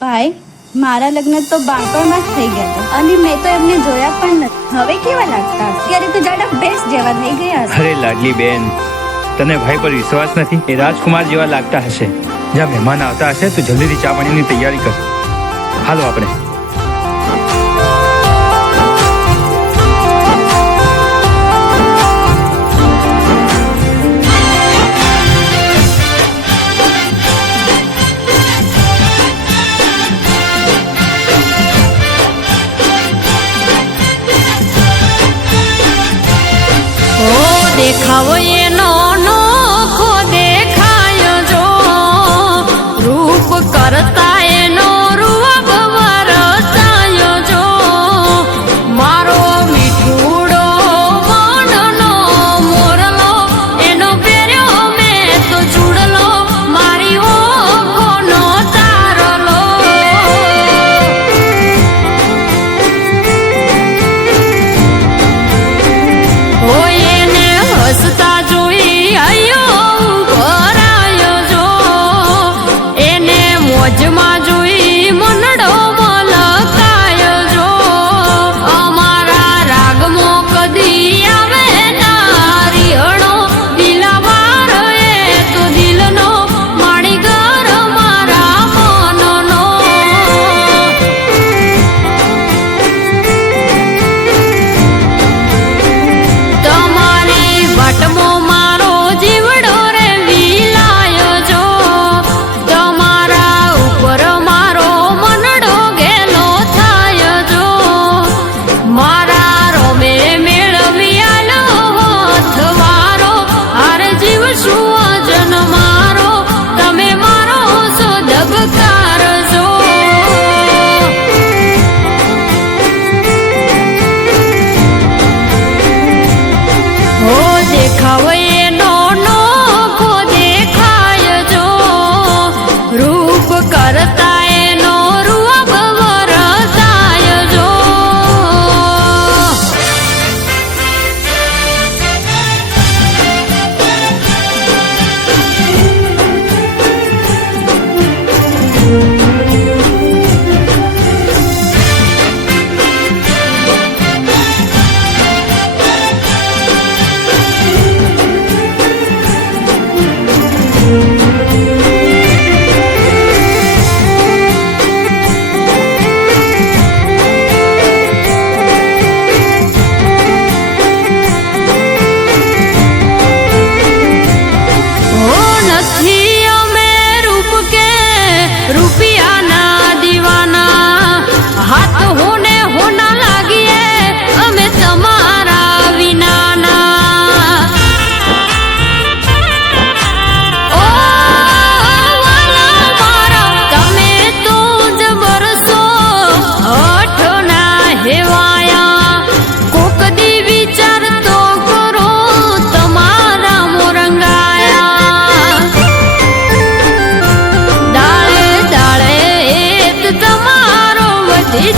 ભાઈ, મારા લગ્ન તો બાળપણમાં જ થઈ ગયા હતા અને મેં તો એમને જોયા પણ નથી. હવે કેવા લાગતા હશે? ત્યારે તો જાડા બેસ્ટ જેવા થઈ ગયા હશે. અરે લાડલી બેન, તને ભાઈ પર વિશ્વાસ નથી? એ રાજકુમાર જેવા લાગતા હશે. જ્યાં મહેમાન આવતા હશે તો જલ્દીથી ચા પાણીની તૈયારી કર. હાલો આપણે. દેખાવો એનો નોખો દેખાયો જો, રૂપ કરતા એનો રૂપ વરસાયો જો. મારો મીઠુડો મનનો મોરલો, એનો પહેર્યો મેં તો ચૂડલો, મારી ઓખોનો તારલો. હસતા જોઈ આયો ભરાયો જો, એને મોજમાં જોઈ મનડો મલકાયો જો. અમારા રાગમાં કદી આવે તારી હણો, દિલાવાર એ તો દિલનો માણી ઘર મારા મનનો. વાટમો મારો જીવડો રે વિલાયો જો, તમારા ઉપર મારો મનડો ગેલો થાય જો. મારા રોમે મેળવી આલો હથવારો, હાર જીવ શું અજન મારો, તમે મારો સોદબકાર જો. દેખાવ એનો નોખો દેખાય જો, રૂપ કરતા એનો રૂપ વરસાય જો. નથી અમે રૂપ કે રૂપિયાના દીવાના, હાથ હોને હોના લાગીએ અમે તમારા વિનાના. ઓ વાલા મારા, તમે તો જબરસો હઠના હેવાયા. કોક દી વિચાર તો કરો તમારા મોરંગાયા. દાળે દાળે તમારો વધી